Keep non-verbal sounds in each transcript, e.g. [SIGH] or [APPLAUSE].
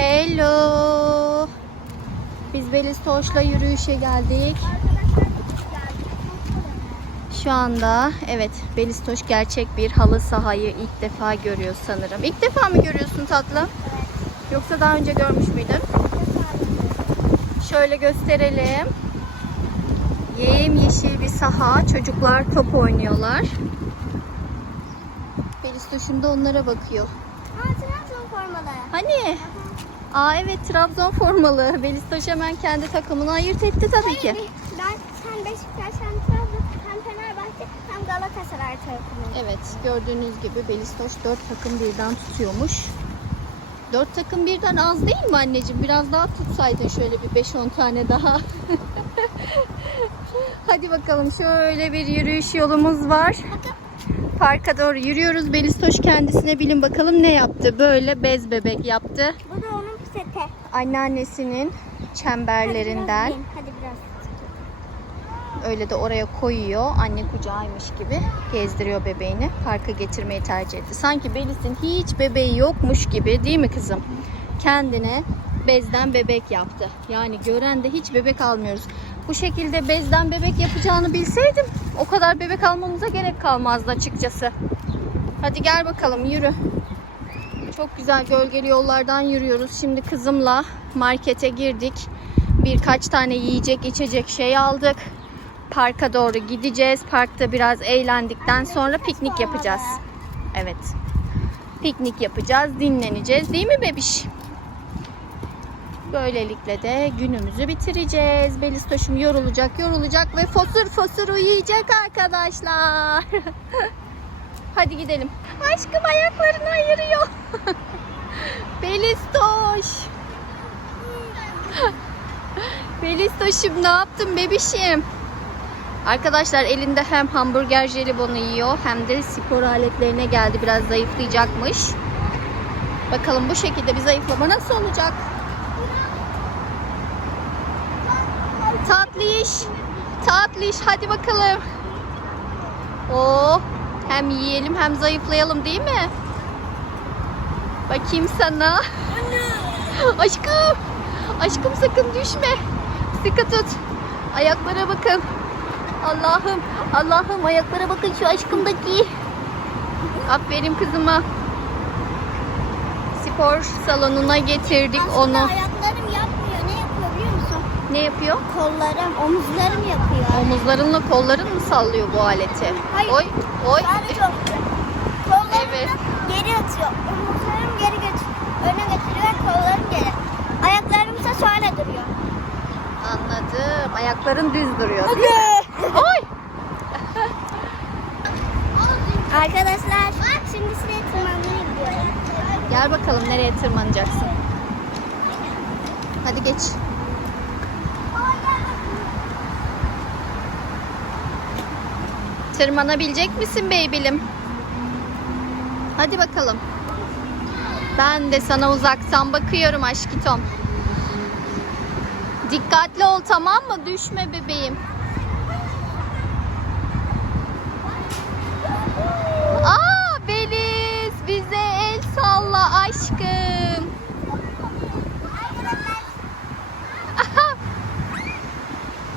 Hello. Biz Belistoş'la yürüyüşe geldik. Şu anda evet Belistoş gerçek bir halı sahayı ilk defa görüyor sanırım. İlk defa mı görüyorsun tatlım? Yoksa daha önce görmüş müydün? Şöyle gösterelim. Yemyeşil bir saha. Çocuklar top oynuyorlar. Belistoş'um da onlara bakıyor. Aa, Trabzon formalı. Hani? Aa evet Trabzon formalı. Belistoş hemen kendi takımını ayırt etti tabii ki. Ben sen Beşiktaş hem Trabzon hem Fenerbahçe hem Galatasaray tarafındayım. Evet gördüğünüz gibi Belistoş 4 takım birden tutuyormuş. 4 takım birden az değil mi anneciğim? Biraz daha tutsaydın şöyle bir 5-10 tane daha. [LAUGHS] Hadi bakalım şöyle bir yürüyüş yolumuz var. Parka doğru yürüyoruz. Belistoş kendisine bilin bakalım ne yaptı. Böyle bez bebek yaptı. Bu da onun seti. Anneannesinin çemberlerinden. Hadi biraz. Hadi biraz. Öyle de oraya koyuyor. Anne kucağıymış gibi gezdiriyor bebeğini. Parka getirmeyi tercih etti. Sanki Belis'in hiç bebeği yokmuş gibi değil mi kızım? Kendine bezden bebek yaptı. Yani gören de hiç bebek almıyoruz. Bu şekilde bezden bebek yapacağını bilseydim o kadar bebek almamıza gerek kalmazdı açıkçası. Hadi gel bakalım yürü. Çok güzel gölgeli yollardan yürüyoruz. Şimdi kızımla markete girdik. Birkaç tane yiyecek içecek şey aldık. Parka doğru gideceğiz. Parkta biraz eğlendikten sonra piknik yapacağız. Evet. Piknik yapacağız, dinleneceğiz. Değil mi bebiş? Böylelikle de günümüzü bitireceğiz. Belistoş'um yorulacak, yorulacak ve fosur fosur uyuyacak arkadaşlar. [LAUGHS] Hadi gidelim. Aşkım ayaklarını ayırıyor. [LAUGHS] Belistoş. [LAUGHS] Belistoş'um ne yaptın bebişim? Arkadaşlar elinde hem hamburger jelibonu yiyor hem de spor aletlerine geldi. Biraz zayıflayacakmış. Bakalım bu şekilde bir zayıflama nasıl olacak? Tatlış. Tatlış hadi bakalım. Oo, hem yiyelim hem zayıflayalım değil mi? Bakayım sana. Aşkım. Aşkım sakın düşme. Sıkı tut. Ayaklara bakın. Allah'ım. Allah'ım ayaklara bakın şu aşkımdaki. Aferin kızıma. Spor salonuna getirdik Aslında onu. ayaklarım yapmıyor. Ne yapıyor biliyor musun? Ne yapıyor? Kollarım, omuzlarım yapıyor. Omuzlarınla kolların mı sallıyor bu aleti? Hayır. Oy, oy. Sadece Evet. geri atıyor. Omuzlarım geri götür, öne götürüyor. Kollarım geri. Ayaklarım ise şöyle duruyor. Anladım. Ayakların düz duruyor. mi? Oy. [LAUGHS] Arkadaşlar şimdi size tırmanmaya gidiyorum. Gel bakalım nereye tırmanacaksın. Hadi geç. Tırmanabilecek misin beybilim? Hadi bakalım. Ben de sana uzaktan bakıyorum aşkitom. Dikkatli ol tamam mı? Düşme bebeğim. Aa Beliz bize el salla aşkım.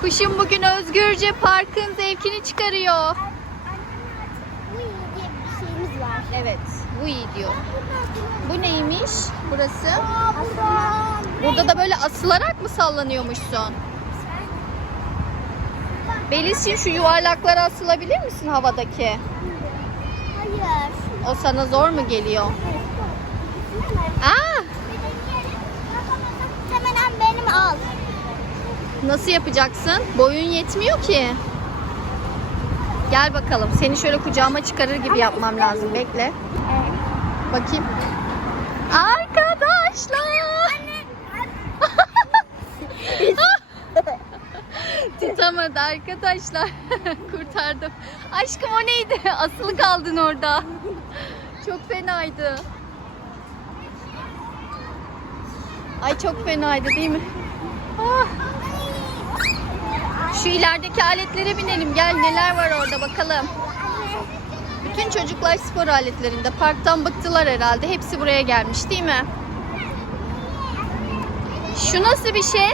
Kuşum bugün özgürce parkın zevkini çıkarıyor. Bu iyi diye bir şeyimiz var. Evet, bu iyi diyor. Bu neymiş burası? Burada da böyle asılarak mı sallanıyormuşsun? Belizciğim şu yuvarlaklara asılabilir misin havadaki? Hayır. O sana zor mu geliyor? Aa, Hemen benim al. nasıl yapacaksın? Boyun yetmiyor ki. Gel bakalım. Seni şöyle kucağıma çıkarır gibi yapmam lazım. Bekle. Bakayım. Arkadaşlar. [LAUGHS] Tutamadı arkadaşlar. [LAUGHS] Kurtardım. Aşkım o neydi? Asılı kaldın orada. Çok fenaydı. Ay çok fenaydı değil mi? Ah. Şu ilerideki aletlere binelim. Gel neler var orada bakalım. Bütün çocuklar spor aletlerinde. Parktan bıktılar herhalde. Hepsi buraya gelmiş değil mi? Şu nasıl bir şey?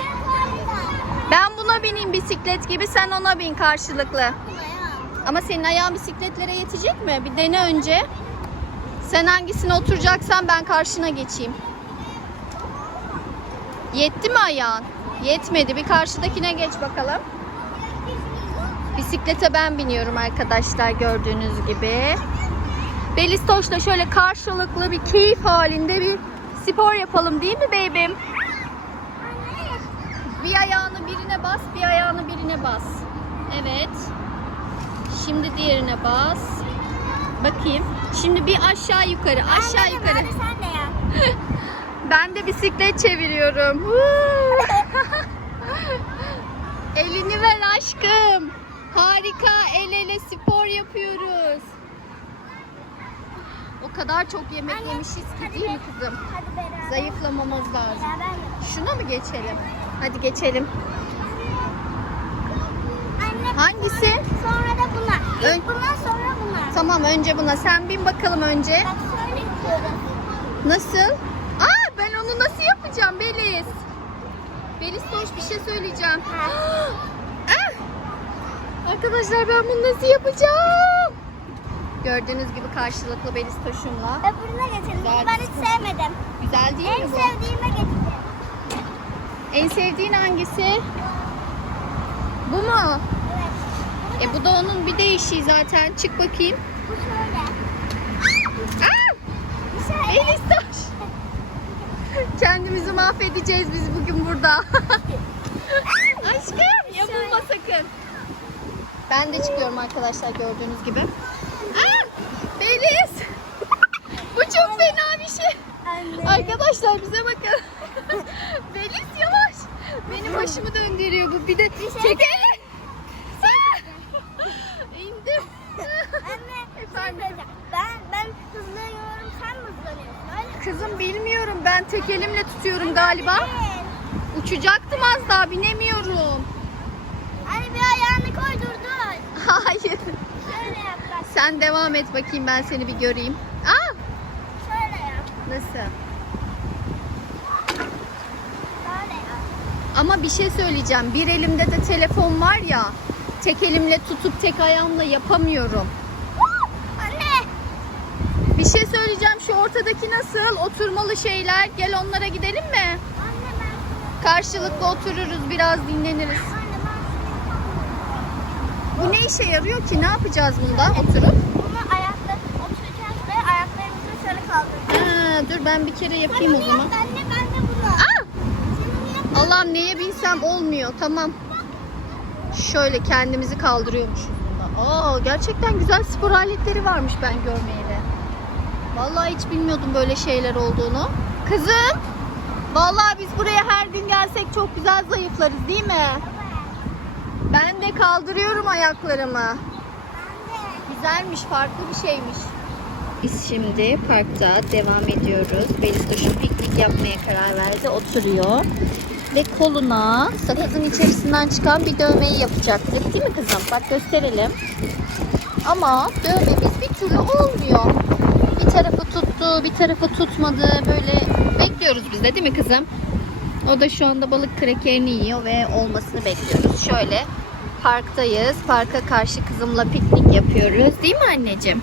Ben buna bineyim bisiklet gibi sen ona bin karşılıklı. Ama senin ayağın bisikletlere yetecek mi? Bir dene önce. Sen hangisine oturacaksan ben karşına geçeyim. Yetti mi ayağın? Yetmedi. Bir karşıdakine geç bakalım. Bisiklete ben biniyorum arkadaşlar gördüğünüz gibi. Belistoş'la şöyle karşılıklı bir keyif halinde bir spor yapalım değil mi baby'm? Bir ayağını birine bas, bir ayağını birine bas. Evet. Şimdi diğerine bas. Bakayım. Şimdi bir aşağı yukarı, aşağı Anneciğim, yukarı. Hadi sen de yap. [LAUGHS] Ben de bisiklet çeviriyorum. [LAUGHS] Elini ver aşkım. Harika el ele spor yapıyoruz. O kadar çok yemek Anne, yemişiz ki değil mi kızım? Hadi beraber. Zayıflamamız lazım. Şuna mı geçelim? Hadi geçelim. Anne, Hangisi? Sonra, sonra da buna. Ön- buna sonra buna. Tamam önce buna. Sen bin bakalım önce. Bak. Nasıl? Aa ben onu nasıl yapacağım Beliz? Beliz hoş bir şey söyleyeceğim. [GASPS] Ah! Arkadaşlar ben bunu nasıl yapacağım? Gördüğünüz gibi karşılıklı Beliz Toş'umla. Öbürüne geçelim. Daha ben hiç sevmedim. Güzel değil En mi bu? sevdiğime geçelim. En sevdiğin hangisi? Bu mu? Evet. E bu da onun bir değişiği zaten. Çık bakayım. Bu şöyle. Aa! Bu şöyle. Beliz Toş. Kendimizi mahvedeceğiz biz bugün burada. [LAUGHS] Aşkım yapılma sakın. Ben de çıkıyorum arkadaşlar gördüğünüz gibi. Aa, Beliz. [LAUGHS] Bu çok fena bir şey. Anne. Arkadaşlar bize bakın. [LAUGHS] Beliz yavaş. Benim başımı döndürüyor bu. Bir de çekelim. İndim. Anne. bir şey Efendim? söyleyeceğim. Ben, ben hızlanıyorum. Sen mi hızlanıyorsun? Öyle. Kızım bilmiyorum ben tek elimle tutuyorum galiba. Uçacaktım az daha binemiyorum. Anne bir ayağını koy. [LAUGHS] Hayır. Şöyle yap bak. Sen devam et bakayım ben seni bir göreyim. Aa! Şöyle yap. Nasıl? Böyle yap. Ama bir şey söyleyeceğim. Bir elimde de telefon var ya. Tek elimle tutup tek ayağımla yapamıyorum. Bir şey söyleyeceğim. Şu ortadaki nasıl? Oturmalı şeyler. Gel onlara gidelim mi? Anne ben. Karşılıklı otururuz biraz dinleniriz. Anne ben. Bu ne işe yarıyor ki? Ne yapacağız bunda oturup? Bunu ayakta oturacağız ve ayaklarımızı şöyle kaldıracağız. Ha, dur ben bir kere yapayım o zaman. yap anne ben de bunu. Aa! Yap. Allah'ım neye binsem olmuyor. Tamam. Şöyle kendimizi kaldırıyormuşuz bunda. Aa, gerçekten güzel spor aletleri varmış ben görmeyeli. Vallahi hiç bilmiyordum böyle şeyler olduğunu. Kızım. Vallahi biz buraya her gün gelsek çok güzel zayıflarız değil mi? Ben de kaldırıyorum ayaklarımı. Güzelmiş, farklı bir şeymiş. Biz şimdi parkta devam ediyoruz. Belis de şu piknik yapmaya karar verdi. Oturuyor. Ve koluna sakızın içerisinden çıkan bir dövmeyi yapacak. Değil mi kızım? Bak gösterelim. Ama dövmemiz bir türlü olmuyor. Bir tarafı tuttu, bir tarafı tutmadı. Böyle bekliyoruz biz de değil mi kızım? O da şu anda balık krekerini yiyor ve olmasını bekliyoruz. Şöyle parktayız. Parka karşı kızımla piknik yapıyoruz. Değil mi anneciğim?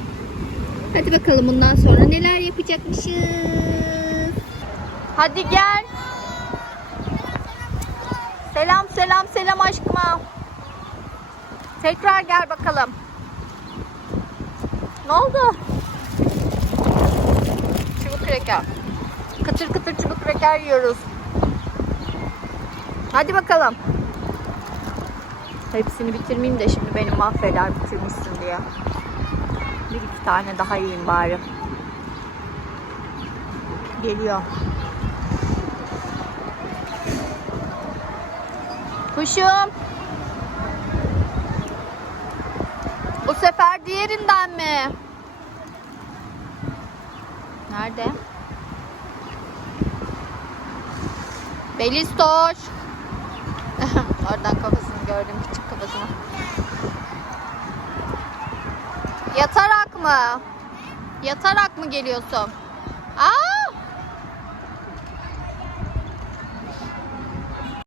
Hadi bakalım bundan sonra neler yapacakmışız. Hadi gel. Selam selam selam aşkıma. Tekrar gel bakalım. Ne oldu? Kreker. Kıtır kıtır çubuk kreker yiyoruz. Hadi bakalım. Hepsini bitirmeyeyim de şimdi beni mahveder bitirmişsin diye. Bir iki tane daha yiyeyim bari. Geliyor. Kuşum. Bu sefer diğerinden mi? Nerede? Belistoş. [LAUGHS] Oradan kafasını gördüm küçük kafasını. Yatarak mı? Yatarak mı geliyorsun?